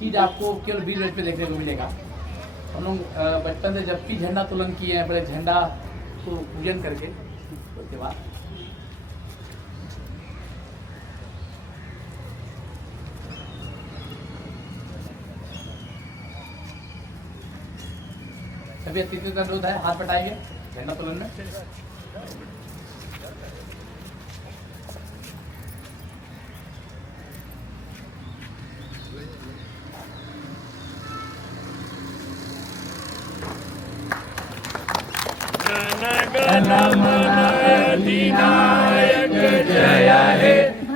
चीज़ आपको केवल वीर गंज पे देखने को मिलेगा। हम लोग बचपन से जब भी झंडा तोलन किए हैं, पहले झंडा को पूजन करके उसके बाद सभी अतिथियों का अनुरोध है हाथ बटाएंगे झंडा तोलन में। अधिनायक जय हे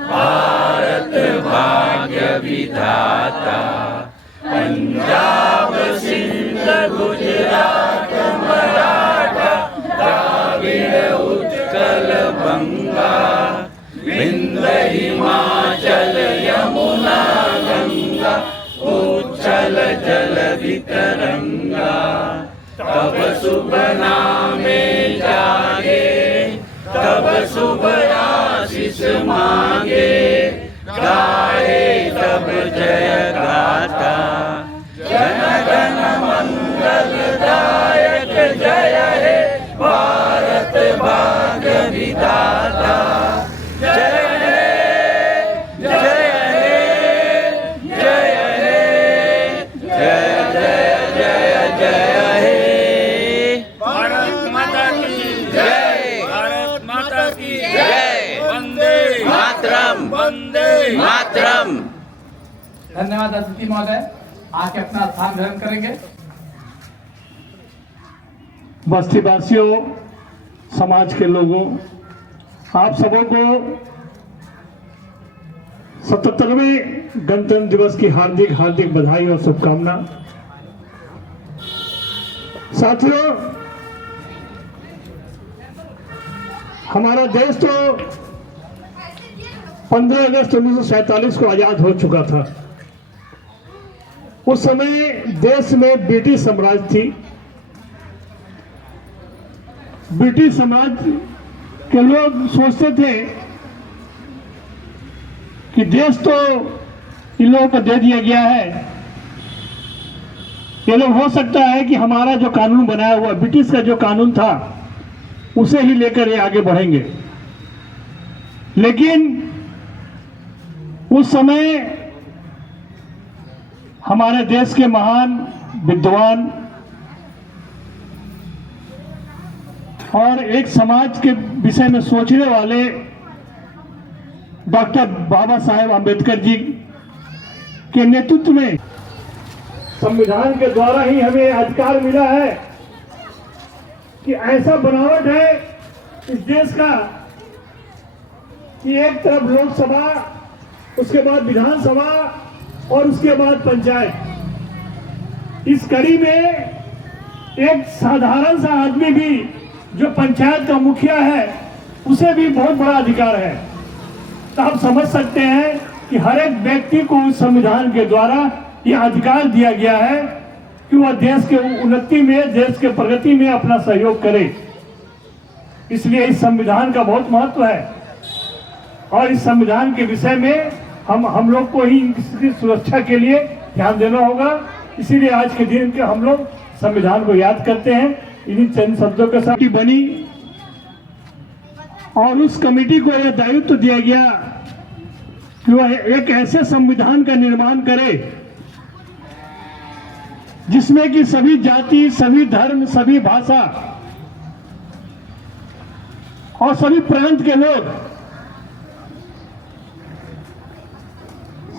भारत भाग्य विधाता, पंजाब सिंध गुजरात मराठा द्राविड़ उत्कल बंगा, विंध्य हिमाचल यमुना गंगा, उच्छल जलधि तरंगा, तब शुभ नामे जागे, तब शुभ आशीष मांगे, गाए तब जय गाथा, जन गण मंगलदायक जय हे भारत भाग्य विधाता, जय हे जय हे जय हे जय जय जय जय हे। भारत माता की जय, भारत माता की जय, वंदे मातरम, वंदे मातरम। धन्यवाद अतिथि महोदय, आके अपना स्थान ग्रहण करेंगे। बस्ती वासियों, समाज के लोगों, आप सबों को 77वें गणतंत्र दिवस की हार्दिक हार्दिक बधाई और शुभकामना। साथियों, हमारा देश तो 15 अगस्त 1947 को आजाद हो चुका था। उस समय देश में ब्रिटिश साम्राज्य थी। ब्रिटिश समाज के लोग सोचते थे कि देश तो इन लोगों को दे दिया गया है, ये लोग हो सकता है कि हमारा जो कानून बनाया हुआ ब्रिटिश का जो कानून था उसे ही लेकर ये आगे बढ़ेंगे। लेकिन उस समय हमारे देश के महान विद्वान और एक समाज के विषय में सोचने वाले डॉक्टर बाबा साहेब आम्बेडकर जी के नेतृत्व में संविधान के द्वारा ही हमें अधिकार मिला है कि ऐसा बनावट है इस देश का कि एक तरफ लोकसभा, उसके बाद विधानसभा और उसके बाद पंचायत। इस कड़ी में एक साधारण सा आदमी भी जो पंचायत का मुखिया है उसे भी बहुत बड़ा अधिकार है। तो आप समझ सकते हैं कि हर एक व्यक्ति को उस संविधान के द्वारा यह अधिकार दिया गया है कि वह देश के उन्नति में, देश के प्रगति में अपना सहयोग करे। इसलिए इस संविधान का बहुत महत्व है और इस संविधान के विषय में हम लोग को ही इसकी सुरक्षा के लिए ध्यान देना होगा। इसीलिए आज के दिन के हम लोग संविधान को याद करते हैं। इन्हीं चंद शब्दों के साथ बनी और उस कमेटी को यह दायित्व दिया गया कि वह एक ऐसे संविधान का निर्माण करे जिसमें कि सभी जाति, सभी धर्म, सभी भाषा और सभी प्रांत के लोग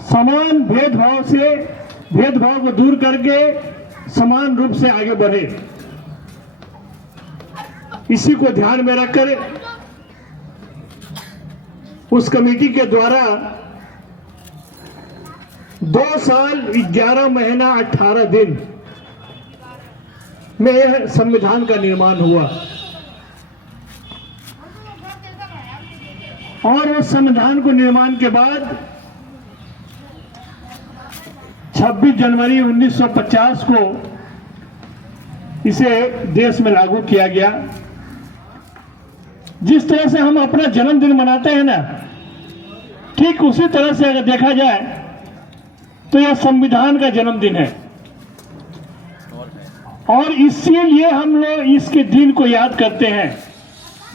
समान भेदभाव को दूर करके समान रूप से आगे बढ़े। इसी को ध्यान में रखकर उस कमेटी के द्वारा 2 साल 11 महीना 18 दिन में यह संविधान का निर्माण हुआ और उस संविधान को निर्माण के बाद 26 जनवरी 1950 को इसे देश में लागू किया गया। जिस तरह से हम अपना जन्मदिन मनाते हैं ना, ठीक उसी तरह से अगर देखा जाए तो यह संविधान का जन्मदिन है और इसीलिए हम लोग इसके दिन को याद करते हैं।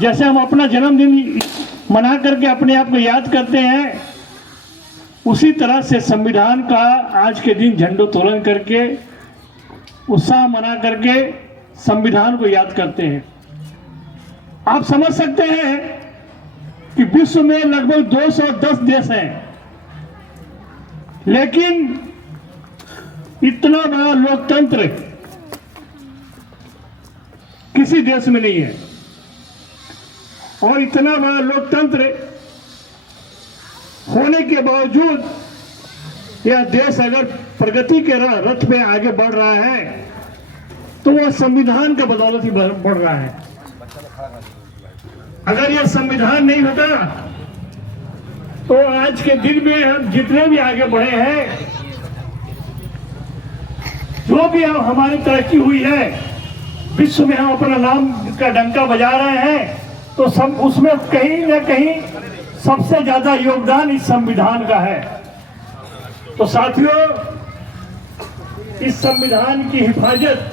जैसे हम अपना जन्मदिन मना करके अपने आप को याद करते हैं, उसी तरह से संविधान का आज के दिन झंडोत्तोलन करके उत्साह मना करके संविधान को याद करते हैं। आप समझ सकते हैं कि विश्व में लगभग 210 देश हैं, लेकिन इतना बड़ा लोकतंत्र किसी देश में नहीं है। और इतना बड़ा लोकतंत्र होने के बावजूद यह देश अगर प्रगति के रथ पे आगे बढ़ रहा है तो वह संविधान के बदौलत ही बढ़ रहा है। अगर यह संविधान नहीं होता तो आज के दिन में हम जितने भी आगे बढ़े हैं, जो भी हम हमारी तरक्की हुई है, विश्व में हम अपना नाम का डंका बजा रहे हैं, तो सब उसमें कहीं न कहीं सबसे ज्यादा योगदान इस संविधान का है। तो साथियों, इस संविधान की हिफाजत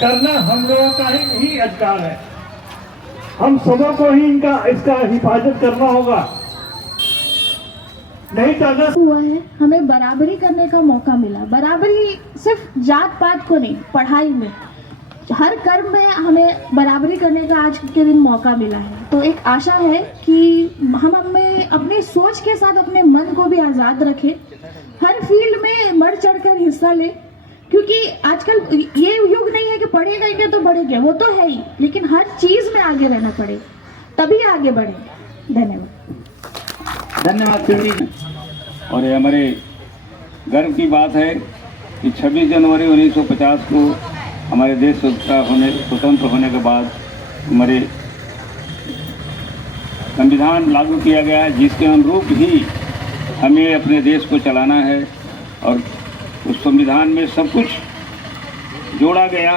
करना हम लोगों का ही अधिकार है। हम सबों को ही इसका हिफाजत करना होगा, नहीं तो अगर हुआ है हमें बराबरी करने का मौका मिला। बराबरी सिर्फ जात पात को नहीं, पढ़ाई में, हर कर्म में हमें बराबरी करने का आज के दिन मौका मिला है। तो एक आशा है कि हम अपनी सोच के साथ अपने मन को भी आज़ाद रखें, हर फील्ड में बढ़ चढ़कर हिस्सा लें, क्योंकि आजकल ये युग नहीं है कि पढ़े गए तो बढ़ेंगे, वो तो है ही, लेकिन हर चीज़ में आगे रहना पड़ेगा, तभी आगे बढ़ेंगे। धन्यवाद। धन्यवाद फिर। और ये हमारे गर्व की बात है कि 26 जनवरी 1950 को हमारे देश स्वतंत्र होने के बाद हमारे संविधान लागू किया गया है, जिसके अनुरूप ही हमें अपने देश को चलाना है। और उस संविधान में सब कुछ जोड़ा गया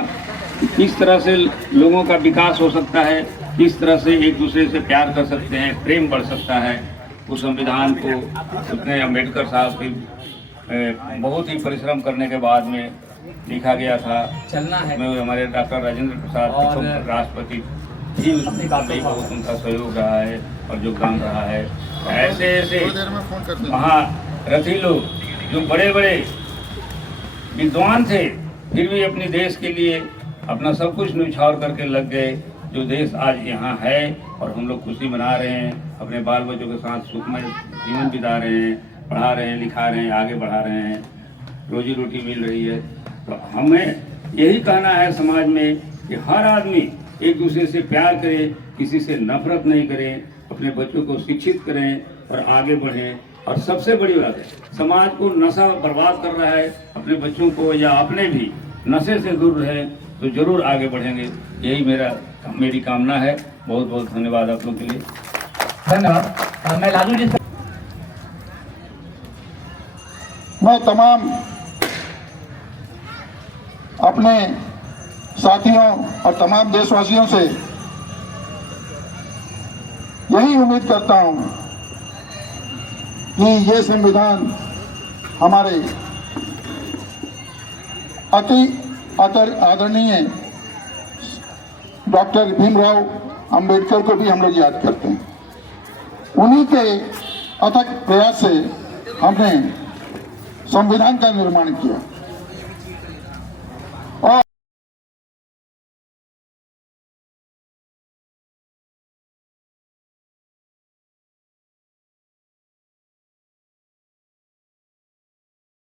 कि किस तरह से लोगों का विकास हो सकता है, किस तरह से एक दूसरे से प्यार कर सकते हैं, प्रेम बढ़ सकता है। उस संविधान को उसने अम्बेडकर साहब की बहुत ही परिश्रम करने के बाद में लिखा गया था। चलना है में हमारे डॉक्टर राजेंद्र प्रसाद राष्ट्रपति भी उसमें बहुत उनका सहयोग रहा है और योगदान रहा है। ऐसे ऐसे महारथी लोग जो बड़े बड़े विद्वान थे, फिर भी अपने देश के लिए अपना सब कुछ न्यौछावर करके लग गए। जो देश आज यहाँ है और हम लोग खुशी मना रहे हैं, अपने बाल बच्चों के साथ सुखमय जीवन बिता रहे हैं, पढ़ा रहे हैं, लिखा रहे हैं, आगे बढ़ा रहे हैं, रोजी रोटी मिल रही है। तो हमें यही कहना है समाज में कि हर आदमी एक दूसरे से प्यार करे, किसी से नफरत नहीं करें, अपने बच्चों को शिक्षित करें और आगे बढ़ें। और सबसे बड़ी बात है, समाज को नशा बर्बाद कर रहा है, अपने बच्चों को या अपने भी नशे से दूर रहें तो जरूर आगे बढ़ेंगे। यही मेरी कामना है। बहुत बहुत धन्यवाद आप लोगों के लिए। धन्यवाद। मैं लालू जी मैं तमाम अपने साथियों और तमाम देशवासियों से यही उम्मीद करता हूं कि ये संविधान हमारे अति आदरणीय डॉक्टर भीमराव अंबेडकर को भी हम लोग याद करते हैं। उन्हीं के अथक प्रयास से हमने संविधान का निर्माण किया।